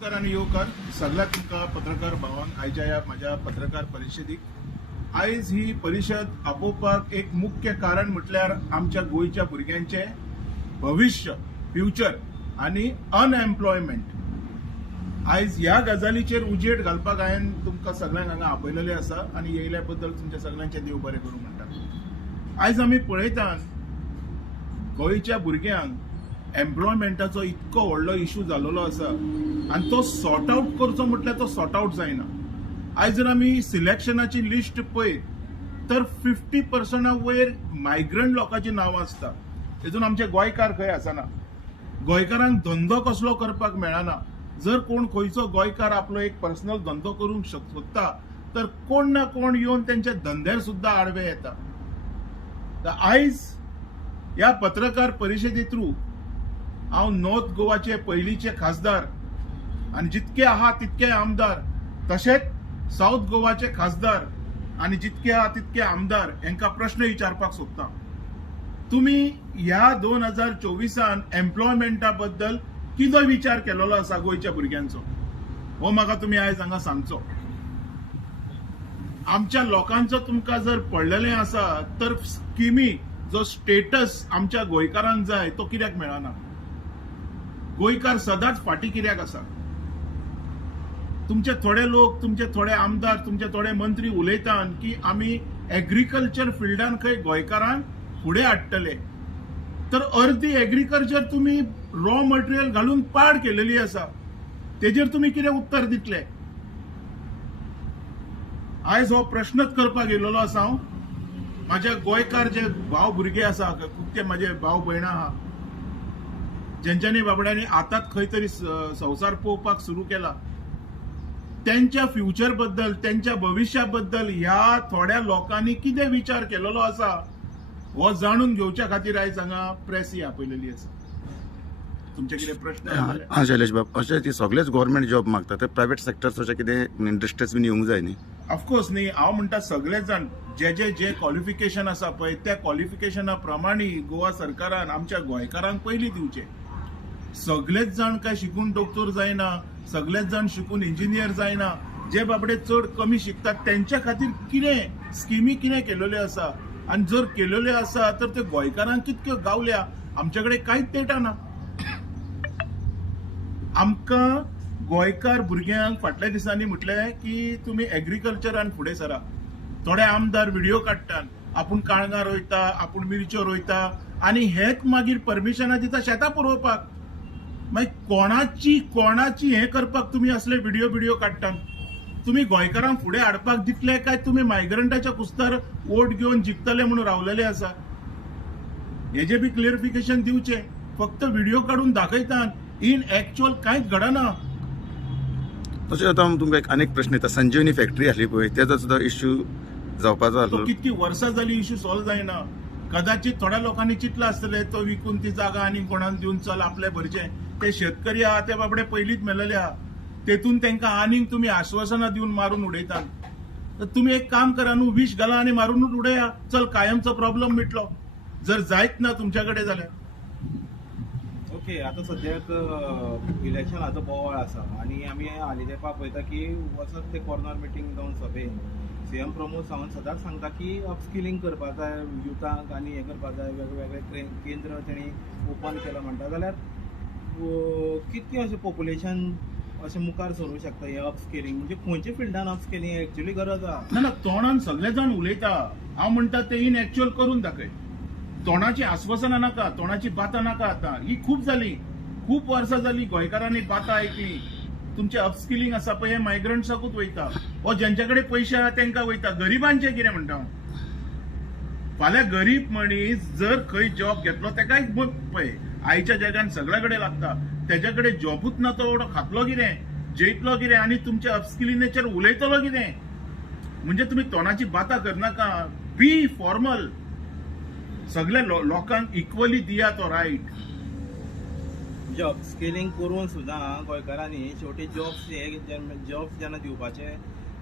नमस्कार आणि येवकार सगळ्या तुमकां पत्रकार भावांक आयच्या ह्या माझ्या पत्रकार परिशदेक आयज ही परिशद आपोवपाक एक मुख्य कारण म्हटल्यार आमच्या गोंयच्या भुरग्यांचे भविष्य फ्युचर आणि अनएम्प्लॉयमेंट। आयज ह्या गजालीचेर उजेड घालपाक हांवें तुमकां सगळ्यांक हांगा आपयलेले आसा आणि येयल्या बद्दल तुमच्या सगळ्यांचे देव बरें करूं म्हणटा। आयज आमी पळयतात गोंयच्या भुरग्यांक एम्प्लॉयमेंटाचो इतको व्हडलो इश्यू जाल्लो आसा आणि तो सॉर्ट आउट करचो म्हटल्यार तो सॉर्ट आउट जायना। आयज जर आमी सिलेक्शनाची लिस्ट पळयत तर 50% वयर मायग्रंट लोकांची नांवां आसता, तेतून आमचे गोंयकार खंय आसना। गोंयकारांक धंदो कसलो करपाक मेळना। जर कोण खंयचो गोंयकार आपलो एक पर्सनल धंदो करूंक सोदता तर कोण ना कोण येवन त्यांच्या धंद्यार सुद्धा आडवे येता। तर आयज ह्या पत्रकार परिशदे थ्रू हांव नॉर्थ गोवाचे पयलींचे खासदार आणि जितके आहात तितके आमदार, तशेंच साऊथ गोवाचे खासदार आणि जितके आहात तितके आमदार यांका प्रश्न विचारपाक सोदता। तुम्ही ह्या 2024 एम्प्लॉयमेंटा बद्दल कितें विचार केलेलो आसा गोंयच्या भुरग्यांचो, हो म्हाका तुम्ही आयज हांगा सांगचो। आमच्या लोकांचो तुमकां जर पडलेलें आसा तर स्किमी जो स्टेटस आमच्या गोंयकारांक जाय तो कित्याक मेळना। गोंयकार सदांच फाटी कित्याक आसा। तुमचे थोडे लोक, तुमचे थोडे आमदार, तुमचे थोडे मंत्री उलयतात की आमी एग्रीकल्चर फिल्डान खंय गोंयकारांक फुडें हाडटले, तर अर्धी एग्रीकल्चर तुम्ही रॉ मटेरियल घालून पाड केलेली आसा, तेजेर तुम्ही कितें उत्तर दितले। आयज हो प्रश्नच करपाक येयलेलो आसा हांव। माझे गोंयकार जे भाव भुरगे आसा, ते माझे भाव भयणां आहा, ज्यांच्यानी बाबड्यांनी आतांच खंय तरी संवसार पळोवपाक सुरू केला, त्यांच्या फ्युचर बद्दल, त्यांच्या भविष्या बद्दल ह्या थोड्या लोकांनी कितें विचार केलेलो आसा हो जाणून घेवच्या खातीर आयज हांगा प्रेस ही आपयलेली आसा। तुमचे कितें प्रश्न? शैलेश बाब, अशें ती सगळेच गव्हर्नमेंट जॉब मागतात, ते प्रायव्हेट सेक्टर अशें कितें इंडस्ट्रीज बीन येवंक जाय न्ही? ऑफकोर्स न्ही, हांव म्हणटा सगळे जाण जे क्वॉलिफिकेशन आसा पळय त्या क्वॉलिफिकेशना प्रमाणे गोवा सरकारान आमच्या गोंयकारांक पयलीं दिवचे। सगळेच जाण काय शिकून डॉक्टर जायना, सगळेच जाण शिकून इंजिनियर जायना। जे बाबडे चड कमी शिकतात त्यांच्या खातीर कितें स्किमी कितें केलेल्यो आसा, आणि जर केलेल्यो आसा तर ते गोंयकारांक कितक्यो गावल्या आमच्याकडे कांयच डेटा ना। आमकां गोंयकार भुरग्यांक फाटल्या दिसांनी म्हटलें की तुम्ही एग्रीकल्चरान फुडें सरा। थोडे आमदार व्हिडिओ काडटात, आपूण काळंगां रोयता, आपूण मिरच्यो रोयता, आणि हेच मागीर परमिशनां दिता शेतां पुरोवपाक। मागीर कोणाची हे करपाक तुम्ही असले व्हिडिओ काडटात? तुम्ही गोंयकारांक फुडें हाडपाक दितले काय तुम्ही मायग्रंटाच्या कुस्तार वोट घेवन जिखतले म्हणून रावलेले आसा? हेजे बी क्लिअरिफिकेशन दिवचे। फक्त व्हिडिओ काढून दाखयतात, इन एक्च्युअल कांयच घडना। तशें आतां तुमकां एक आनीक प्रश्न येता, संजीवनी फॅक्टरी आसली पळय तेजो सुद्दां इश्यू जावपाचो आसलो, कितकी वर्सां जाली इश्यू सॉल्व जायना। कदाचित थोड्या लोकांनी चिंतला आसतले तो विकून ती जागा आनी कोणाक दिवन चल आपले भरचे। ते शेतकरी आहा ते बाबडे पयलींच मेलेले आहा, तेतून तांकां आनीक तुम्ही आश्वासनां दिवन मारून उडयतात। तर तुम्ही एक काम करा न्हू, विष घाला आणि मारूनच उडया, चल कायमचो प्रॉब्लेम मिटलो। जर जायत ना तुमच्याकडे जाल्यार ओके। आता सद्याक इलेक्शनाचो बोवाळ आसा आणि आमी हालीं तेंपाक पळयता की वचत ते कॉर्नर मिटींग जावन सभेन सीएम प्रमोद सावंत सदांच सांगता की अपस्किलिंग करपाक जाय युथांक आणि हे करपाक जाय, वेगवेगळे केंद्र तेणी ओपन केलं म्हणटा। जाल्यार कितकें अशें पॉप्युलेशन अशें मुखार सरूं शकता हे अपस्किलिंग? म्हणजे खंयच्या फिल्डान अपस्किलिंग एक्चुअली गरज आहा? ना तोंडान सगळे जाण उलयता, हांव म्हणटा ते इन एक्च्युअल करून दाखय। तोंडाची आश्वासनां नाका, तोंडाची बातां नाका। आता ही खूप झाली, खूप वर्सां जाली गोंयकारांनी बातां आयकली। तुमचे अपस्किलिंग आसा पळय हे मायग्रंट्साकूच वयता, हो ज्यांच्याकडे पयशे आहा तांकां वयता। गरिबांचे कितें म्हणटा हांव? फाल्यां गरीब मनीस जर खंय जॉब घेतलो तेकाय पळय आयच्या जगान सगळ्याकडे लागता, तेच्याकडे जॉबूच ना तो खातलो कितें, जेयतलो कितें, आणि तुमच्या अपस्किलिंगेचेर उलयतलो कितें? म्हणजे तुम्ही तोंडाची बातां करनाका, बी फॉर्मल। सगळ्या लोकांक इक्वली दिया तो रायट। म्हणजे अपस्किलिंग करून सुद्दां गोंयकारांनी शेवटी जॉब्स जेन्ना दिवपाचे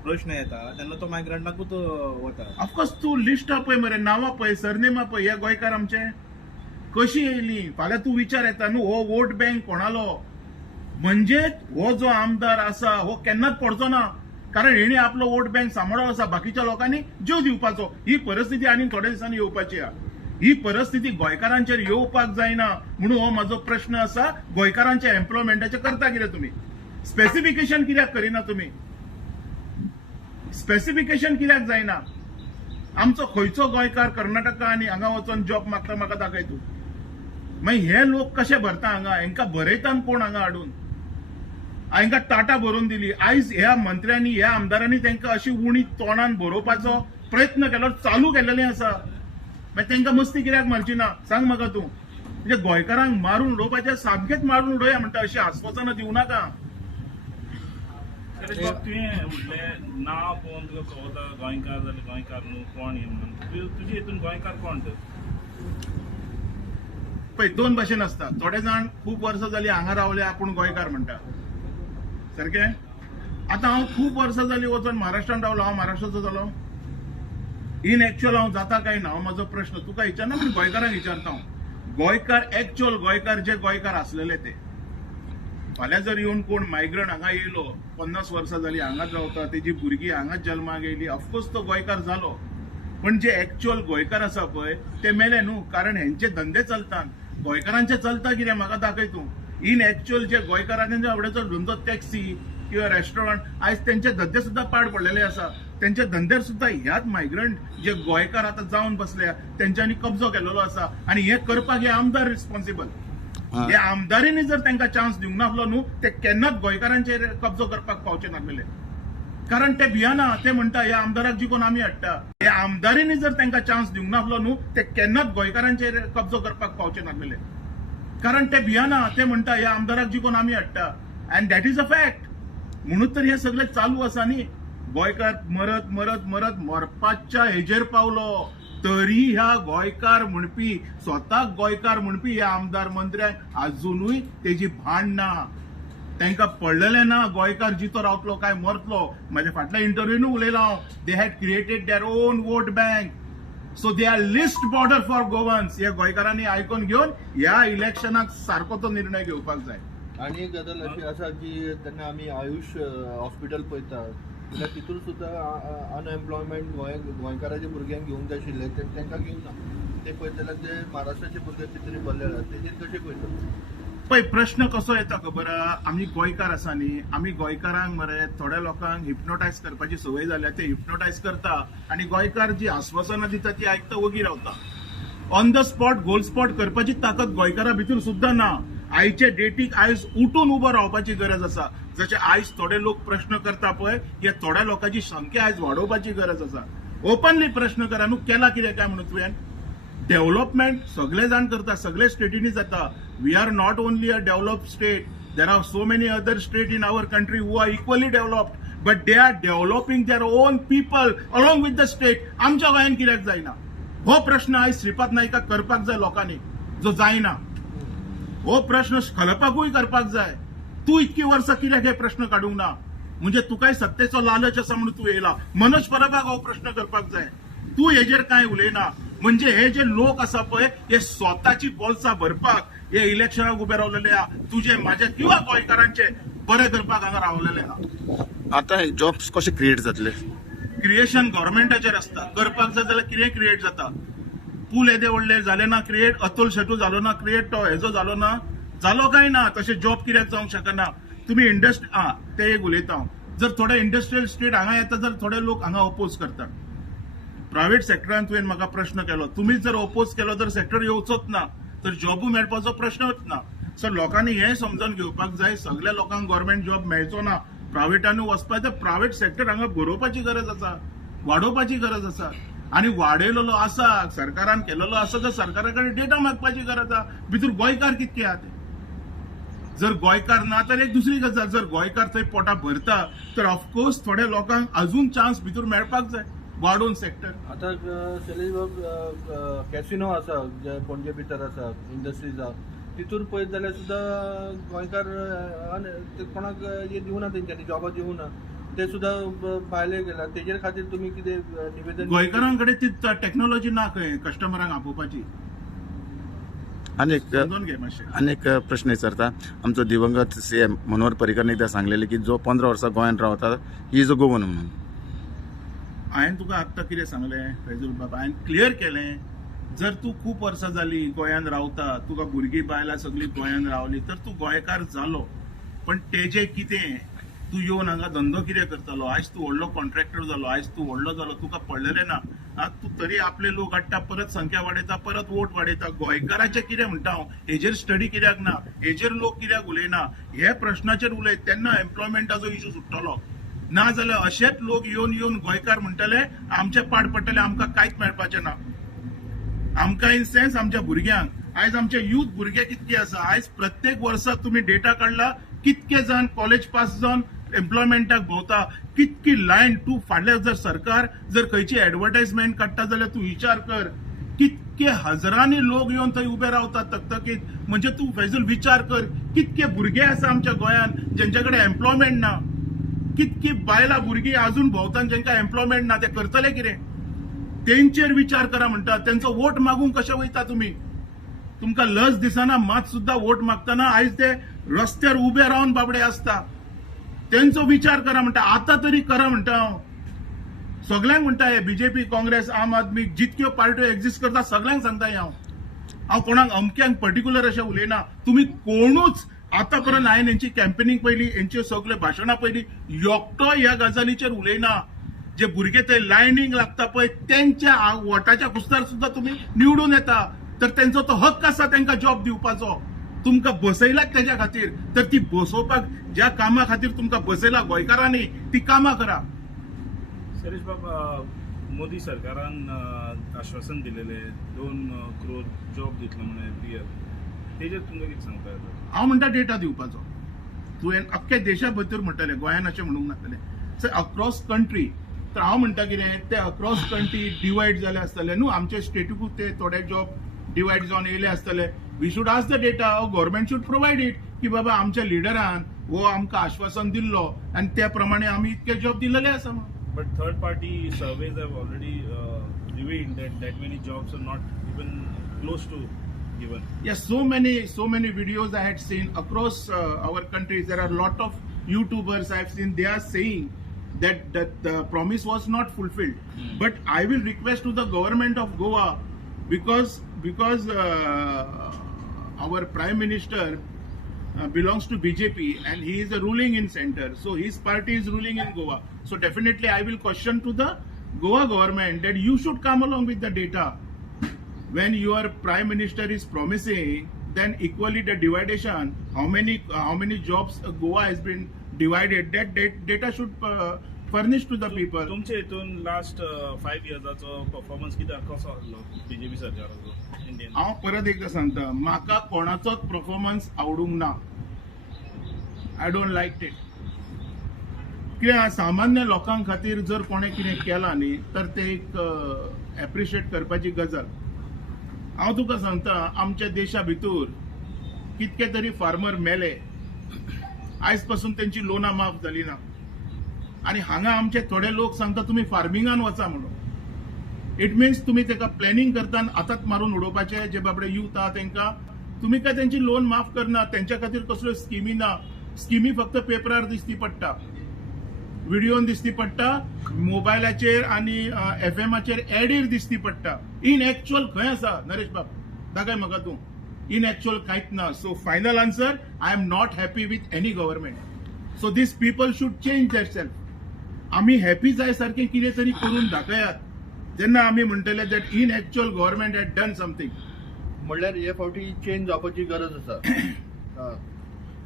प्रश्न येता तेन्ना तो मायग्रंटाकूच वता। ऑफकोर्स तू लिस्ट पळय मरे, नांवां पळय, सरनेमा पळय, हे गोंयकार आमचे कशी येयली। फाल्यां तू विचार येता न्हू हो वोट बँक कोणालो, म्हणजे हो जो आमदार आसा हो केन्नाच पडचो ना, कारण हेणी आपलो वोट बँक सांबाळ्ळो आसा, बाकीच्या लोकांनी जीव दिवपाचो. ही परिस्थिती आनी थोड्या दिसांनी येवपाची आहा. ही परिस्थिती गोंयकारांचेर येवपाक जायना म्हणून हो म्हजो प्रश्न आसा. गोंयकारांच्या एम्प्लॉयमेंटाचे करता कितें तुमी? स्पेसिफिकेशन कित्याक करिना तुमी? स्पेसिफिकेशन कित्याक जायना? आमचो खंयचो गोंयकार कर्नाटका आनी हांगा वचून जॉब मागता म्हाका दाखय तूं. मागीर हे लोक कशे भरता हांगा? हेंका बरयता कोण हांगा हाडून? हांकां टाटा बरोवन दिली. आयज ह्या मंत्र्यांनी ह्या आमदारांनी तांकां अशी उणी तोंडान बरोवपाचो प्रयत्न केलो, चालू केलेलें आसा. मागीर तांकां मस्ती कित्याक मारची ना? सांग म्हाका तूं. म्हणजे गोंयकारांक मारून उडोवपाचें सामकेंच मारून उडोवया म्हणटा अशी आस्वासनां दिवं नाका. तुवें म्हटलें नांव पळोवन तुका कळटा गोंयकार जाल्यार गोंयकार न्हू कोण हें म्हणून. तुजे हितून गोंयकार कोण तर? पळय दोन भाशेन आसता. थोडे जाण खूब वर्सां जालीं हांगा रावले आपूण गोंयकार म्हणटा, सारकें? आतां हांव खूब वर्सां जालीं वचून महाराष्ट्रांत रावलो. हांव महाराष्ट्राचो जालो? इन एक्च्युअल हांव जाता काय ना हो म्हजो प्रश्न तुका विचारना, पूण गोंयकारांक विचारता हांव. गोंयकार एक्च्युअल गोंयकार जे गोंयकार आसलेले ते फाल्यां जर येवन कोण मायग्रंट हांगा येयलो, 50 वर्सां जालीं हांगाच रावता, तेजी भुरगीं हांगाच जल्माक येयली, ऑफकोर्स तो गोंयकार जालो. पण जे एक्च्युअल गोंयकार आसा पळय ते मेले न्हू, कारण हेंचे धंदे चलतात. गोंयकारांचे चलता कितें म्हाका दाखय तूं. इन एक्च्युअल जे गोंयकारांच्या आवडीचो धंदो टॅक्सी किंवा रेस्टॉरंट आयज तेंचे धंदे सुद्दां पाड पडलेले आसा. तेंच्या धंद्यार सुद्दां ह्याच मायग्रंट जे गोंयकार आतां जावन बसल्या तेंच्यांनी कब्जो केलेलो आसा. आनी हे करपाक हे आमदार रिस्पॉन्सिबल. हे आमदारीनी जर तांकां चान्स दिवंक नासलो न्हू ते केन्नाच गोंयकारांचेर कब्जो करपाक पावचे नासलेले. कारण ते भियाना. ते म्हणटा हे आमदाराक जिखून आमी हाडटा. हे आमदारीनी जर तांकां चान्स दिवंक नासलो न्हू ते केन्नाच गोंयकारांचेर कब्जो करपाक पावचे नासलेले. कारण ते भियाना. ते म्हणटा हे आमदाराक जिखून आमी हाडटा. And that is a fact. म्हणून तर हे सगळें चालू आसा न्ही. गोंयकार मरत मरत मरत मरपाच्या हेजेर पावलो. तरी ह्या गोंयकार म्हणपी स्वताक गोंयकार म्हणपी ह्या आमदार मंत्र्यांक अजूनय तेजी भान ना. तांकां पडलेलें ना गोंयकार जितो रावतलो काय मरतलो. म्हाज्या फाटल्या इंटरव्यून उलयला हांव. They had created their own vote bank. So they our list border for Goans. हे गोंयकारांनी आयकून घेवन ह्या इलेक्शनाक सारको तो निर्णय घेवपाक जाय. आणि एक गजाल अशी आसा की तेन्ना आमी आयुष हॉस्पिटल पळयतात जाल्यार तितून सुद्दां अनएम्प्लॉयमेंट गोंयकाराचे भुरग्यांक घेवंक जाय आशिल्ले तांकां घेवंक ना. ते पळयत जाल्यार ते महाराष्ट्राचे भुरगे कितें भरलेले तेजेर कशें पळयतात? पळय प्रश्न कसो येता खबर आहा? आमी गोंयकार आसा न्ही, आमी गोंयकारांक मरे थोड्या लोकांक हिप्नोटायज करपाची संवय जाल्या. ते हिप्नोटायज करता आनी गोंयकार जी आस्वासनां दिता ती आयकता वगी रावता. On the spot goal spot करपाची ताकद गोंयकारा भितर सुद्दां ना. आयचे डेटीक आयज उठून उबो रावपाची गरज आसा. जशे आयज थोडे लोक प्रश्न करता पळय हे थोड्या लोकांची संख्या आयज वाडोवपाची गरज आसा. ओपनली प्रश्न करा न्हू केला कितें काय म्हणून तुवें. डेव्हलपमेंट सगळे जाण करता, सगळे स्टेटींनी जाता. We are not only a developed state. There are so many other state in our country who are equally developed, but they are developing their own people along with the state. आमच्या गोंयान कित्याक जायना हो प्रश्न आयज श्रीपाद नाईकाक करपाक जाय लोकांनी, जो जायना. हो प्रश्न खलपाकूय करपाक जाय. तूं इतकी वर्सां कित्याक हे प्रश्न काडूंक ना? म्हणजे तुकाय सत्तेचो लालच आसा म्हणून तूं येयला. मनोज परबाक हो प्रश्न करपाक जाय. तूं हेजेर कांय उलयना. म्हणजे हे जे लोक आसा पळय हे स्वताची बोल्सां भरपाक हे इलेक्शनाक उबे रावलेले आहा. तुजे म्हाजे किंवा गोंयकारांचे बरे करपाक हांगा रावलेले ना. आता जॉब्स कशे क्रिएट जातले? क्रिएशन गव्हर्मेंटाचेर आसता. करपाक जाय जाल्यार कितें क्रिएट जाता. पूल येदे व्हडले जाले ना क्रिएट. अतुल शेटू जालो ना क्रिएट. तो हेजो जालो ना. जालो काय ना. तशे जॉब कित्याक जावंक शकना? तुम्ही इंडस्ट्री ते एक उलयता हांव. जर थोडे इंडस्ट्रियल स्टेट हांगा येता जर थोडे लोक हांगा ओपोज करतात. प्रायव्हेट सेक्टरान तुवें म्हाका प्रश्न केलो. तुम्हीच जर ओपोज केलो तर सेक्टर येवचोच ना, तर जॉबू मेळपाचो प्रश्नच ना. सो लोकांनी हें समजून घेवपाक जाय सगळ्या लोकांक गव्हर्मेंट जॉब मेळचो ना. प्रायव्हेटानू वचपाक तर प्रायव्हेट सेक्टर हांगा भरोवपाची गरज आसा, वाडोवपाची गरज आसा. आणि वाडयलेलो आसा, सरकारान केलेलो आसा तर सरकारा कडेन डेटा मागपाची गरज आहा. भितर गोंयकार कितके आहा ते? जर गोंयकार ना तर एक दुसरी गजाल. जर गोंयकार थंय पोटां भरता तर ऑफकोर्स थोड्या लोकांक अजून चान्स भितर मेळपाक जाय वाडोवन सेक्टर. आतां शैलेश बाब कॅसिनो आसा जे पणजे भितर आसा इंडस्ट्रीज आहा तितून पळयत जाल्यार सुद्दां गोंयकार कोणाक हे दिवना तेंच्यांनी जॉबां दिवना. ते सुद्दां भायले गेला. तेजेर खातीर तुमी कितें निवेदन? गोंयकारां कडेन ती टेक्नॉलॉजी ना खंय कस्टमरांक आपोवपाची. अनेक समजून घे मातशें. अनेक प्रश्न विचारता. आमचो दिवंगत CM मनोहर पर्रीकरान एकदां सांगलेले की जो 15 वर्सां गोंयांत रावता ही इज अ गोवन म्हणून. हांवें तुका आत्तां कितें सांगलें फैजूल बाबा, हांवें क्लियर केलें, जर तूं खूब वर्सां जालीं गोंयांत रावता, तुका भुरगीं बायलां सगळीं गोंयांत रावलीं, तर तूं गोंयकार जालो. पण तेजें कितें, तूं येवन हांगा धंदो कितें करतलो? आयज तूं व्हडलो कॉन्ट्रॅक्टर जालो, आयज तूं व्हडलो जालो, तुका पडलेलें ना. तूं तरी आपले लोक हाडटा, परत संख्या वाडयता, परत वोट वाडयता. गोंयकाराचें कितें म्हणटा हांव, हेजेर स्टडी कित्याक ना, हेजेर लोक कित्याक उलयना, हे प्रश्नाचेर उलयत तेन्ना एम्प्लॉयमेंटाचो इश्यू सुट्टलो. ना जाल्यार अशेच लोक येवन येवन गोंयकार म्हणटले आमचे पाड पडटले, आमकां कांयच मेळपाचें ना. आमकां इन सेन्स आमच्या भुरग्यांक, आयज आमचे यूथ भुरगे कितके आसा, आयज प्रत्येक वर्सा तुम्ही डेटा काडला, कितके जाण कॉलेज पास जावन एम्प्लॉयमेंटाक भोंवता, कितकी लायन. तूं फाटल्या जर सरकार जर खंयची एडवर्टायजमेंट काडटा जाल्यार तूं विचार कर, कितके हजारांनी लोक येवन थंय उबे रावतात तकतकीत. म्हणजे तूं फैजूल विचार कर, कितके भुरगे आसा आमच्या गोंयांत जेंच्या कडेन एम्प्लॉयमेंट ना, कितकी बायलां भुरगीं अजून भोंवतात जेंका एम्प्लॉयमेंट ना, ते करतले कितें? तेंचेर विचार करा म्हणटा. तेंचो वोट मागूंक कशे वयता तुमी? तुमकां लज दिसना मात सुद्धा वोट मागतना आयज ते रस्त्यार उबे रावन बाबडे असता. तेंचो विचार करा म्हणटा. आता तरी करा म्हणटा हांव. सगळ्यांक म्हणटा, हे बीजेपी, काँग्रेस, आम आदमी जितक्यो पार्ट्यो एक्झिस्ट करता सगळ्यांक सांगता हांव कोणाक अमक्यांक पर्टिक्युलर अशें उलयना. तुम्ही कोणूच आता पर्यंत हांवें हेंची कॅम्पेनिंग पयली, हेंची सगळे भाशणां पयली, एकटो ह्या गजालीचेर उलयना. जे भुरगे ते लायनीक लागता पळय, त्यांच्या वोटाच्या कुस्तार सुद्धा तुम्ही निवडून येता, तर त्यांचो तो हक्क आसा तांकां जॉब दिवपाचो. तुमकां बसयलात त्याच्या खातीर, तर ती बसोवपाक ज्या कामा खातीर तुमकां बसयला गोंयकारांनी, ती कामां करा. सरेश बाबा, मोदी सरकारान आश्वासन दिलेले 2 करोड जॉब दितलो म्हणून एव्हरी इयर, तेजेर तुमकां कितें सांगता येता? हांव म्हणटा डेटा दिवपाचो. तुवें अख्ख्या देशा भितर म्हणटले, गोंयान अशें म्हणूंक नासतले. सो अक्रॉस कंट्री, तर हांव म्हणटा कितें, ते अक्रॉस कंट्री डिवायड जाले आसतले न्हू, आमचे स्टेटूकूच ते थोडे जॉब डिवायड जावन येयले आसतले. We should ask the data, government should provide it, की बाबा आमच्या लिडरान हो आमकां आश्वासन दिल्लो आनी त्या प्रमाणे आमी इतके जॉब दिलेले आसा म्हणून. But third party surveys have already revealed that many jobs are not even close to given. Yes, so many videos I had seen across our countries. There are a lot of YouTubers I have seen. They are saying that the promise was not fulfilled. But I will request to the government of Goa, because our Prime Minister belongs to BJP and he is ruling in center. So his party is ruling in Goa. So definitely I will question to the Goa government that you should come along with the data. When your Prime Minister is promising, then equally the dividation, how many jobs Goa has been divided, that data should furnish to the people. तुमचे हितून last 5 इयर्साचो performance कितें कसो आसलो BJP सरकाराचो Indian? हांव परत एकदा सांगता, म्हाका कोणाचोच परफॉर्मन्स आवडूंक ना. I don't like it. कित्याक सामान्य लोकां खातीर जर कोणें कितें केलां न्ही, तर ते एक एप्रिशिएट करपाची गजाल. हांव तुका सांगता, आमच्या देशा भितर कितके तरी फार्मर मेले, आयज पासून तेंची लोनां माफ जाली ना. आणि हांगा आमचे थोडे लोक सांगता तुम्ही फार्मिंगान वचा म्हणून. इट मिन्स तुम्ही तेका प्लॅनिंग करता आतांच मारून उडोवपाचे. जे बाबडे यूथ आहा तेंकां तुम्ही काय त्यांची लोन माफ करना, त्यांच्या खातीर कसल्यो स्किमी ना. स्किमी फक्त पेपरार दिसती पडटा, व्हिडिओन दिसती पडटा, मोबायलाचेर आणि FMचेर एडीर दिसती पडटा. इन एक्च्युअल खंय आसा नरेश बाब? दाखय म्हाका तूं. इन एक्च्युअल कांयच ना. So final answer, I am not happy with any government. So these people should change there self. आम्ही हॅपी जाय सारखे कितें तरी करून दाखयात, जेन्ना आम्ही म्हणटले that in actual government had done something. म्हणल्यार हे फावटी चेंज जावपाची गरज आसा.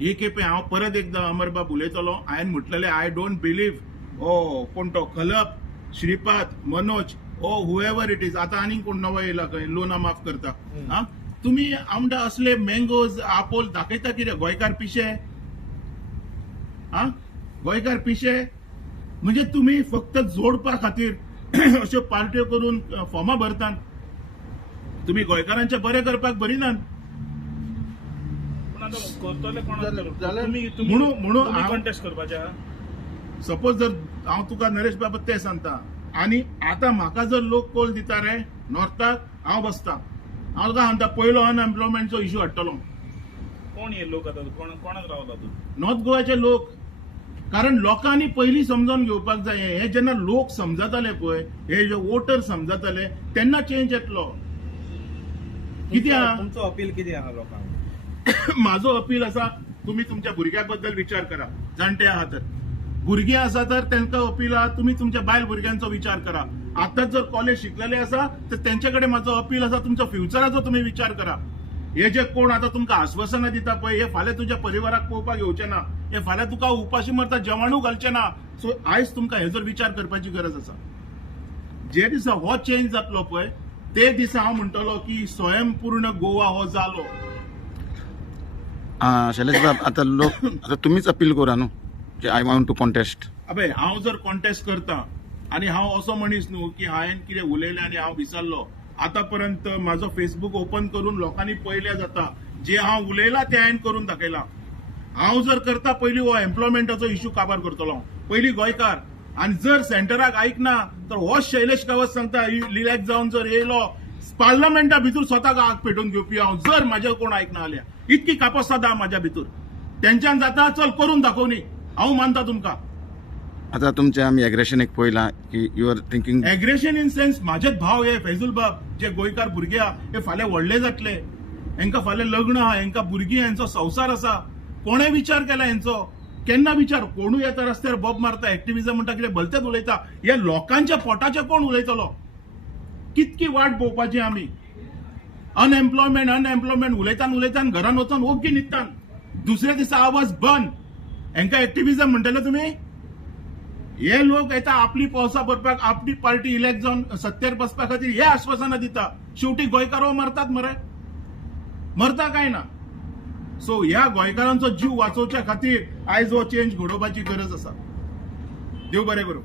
ही खेपे हांव परत एकदा अमरबाब उलयतलो. हांवें म्हटलेले आय डोंट बिलीव्ह ओ कोण तो खलप, श्रीपाद, मनोज, ओ हुएवर इट इज. आता आनीक कोण नवो येयला खंय लोना माफ करता. हा, तुम्ही आमदा असले मँगोज आपोल दाखयता कितें? गोंयकार पिशे. हा, गोंयकार पिशे म्हणजे तुम्ही फक्त जोडपा खातीर अश्यो पार्ट्यो करून फॉर्मां भरतात. तुम्ही गोंयकारांचे बरें करपाक भरिनात. पण आता करतले जाल्यार म्हणून कॉन्टेस्ट करपाचे. सपोज जर हांव तुका नरेश बाबा ते सांगता, आणि आता म्हाका जर लोक कॉल दिता रे नॉर्थाक, हांव बसता. हांव तुका सांगता पयलो अनएम्प्लॉयमेंटचो इश्यू हाडटलो कोण हे लोक आता कोणाक रावला तू नॉर्थ गोवाचे लोक. कारण लोकांनी पयलीं समजून घेवपाक जाय हे जेन्ना लोक समजताले पळय, हे जे वोटर समजताले तेन्ना चेंज येतलो. कित्याक तुमचो अपील कितें आहा लोकांक? माझो अपील आसा, तुम्ही तुमच्या भुरग्यां बद्दल विचार करा. जाणटे आहात तर भुरगीं आसा तर तांकां अपील आहा, तुम्ही तुमच्या बायल भुरग्यांचो विचार करा. आतांच जर कॉलेज शिकलेले आसा तर तेंचे कडेन म्हाजो अपील आसा, तुमच्या फ्युचराचो तुम्ही विचार करा. हे जे कोण आता तुमकां आश्वासनां दिता पळय, हे फाल्यां तुज्या परिवाराक पळोवपाक येवचे ना, हे फाल्यां तुका उपाशी मरता जेवणू घालचे ना. सो आयज तुमकां हेजो विचार करपाची गरज आसा. जे दिसा हो चेंज जातलो पळय ते दिसा हांव म्हणटलो की स्वयंपूर्ण गोवा हो जालो. शैलेश बाब, आता लोक आता तुम्हीच अपील करा न्हू की आय वॉन्ट टू कॉन्टेस्ट. अबे हांव जर कॉन्टेस्ट करता आणि हांव असो मनीस न्हू की हांवें कितें उलयलें आनी हांव विसरलो. आतापर्यंत माझो फेसबुक ओपन करून लोकांनी पळयलें जाता, जे हांव उलयलां ते हांवें करून दाखयलां. हांव जर करता पयलीं हो एम्प्लॉयमेंटाचो इश्यू काबार करतलो, पयलीं गोंयकार. आणि जर सेंटराक ऐकना तर हो शैलेश गावत सांगता रिलॅक्स जावन जर येयलो पार्लमेंटा भितर स्वताक आग पेटोवन घेवपी हांव, जर म्हाजे कोण ऐकना जाल्यार. इतकी कापासाद आहा म्हाज्या भितर. तेंच्यान जाता चल करून दाखोवनी, हांव मानता तुमकां. आता तुमचे आम्ही एग्रेशन एक पळयलां की you are thinking aggression in sense म्हाजेच भाव हे फैजूल बाब जे गोंयकार भुरगे आहा हे फाल्यां व्हडले जातले, हेंकां फाल्यां लग्न आहा, हेंकां भुरगीं, हेंचो संवसार आसा. कोणें विचार केला हेंचो? केन्ना विचार? कोणूय येता रस्त्यार बॉब मारता, एक्टिव्हिजम म्हणटा, कितें भलतेच उलयता. हे लोकांच्या पोटाचे कोण उलयतलो? कितकी वाट पळोवपाची आमी? अनएम्प्लॉयमेंट उलयतान घरान वचून ओग्गी न्हिदतात. दुसऱ्या दिसा आवाज बंद. हेंकां एक्टिव्हिजम म्हणटले तुमी? हे लोक येता आपली पावसा भरपाक, आपली पार्टी इलेक्ट जावन सत्तेर बसपा खातीर हे आश्वासनां दिता. शेवटी गोंयकार मरतात मरे, मरता काय ना. सो ह्या गोंयकारांचो जीव वाचोवच्या खातीर आयज हो चेंज घडोवपाची गरज आसा. देव बरें करूं.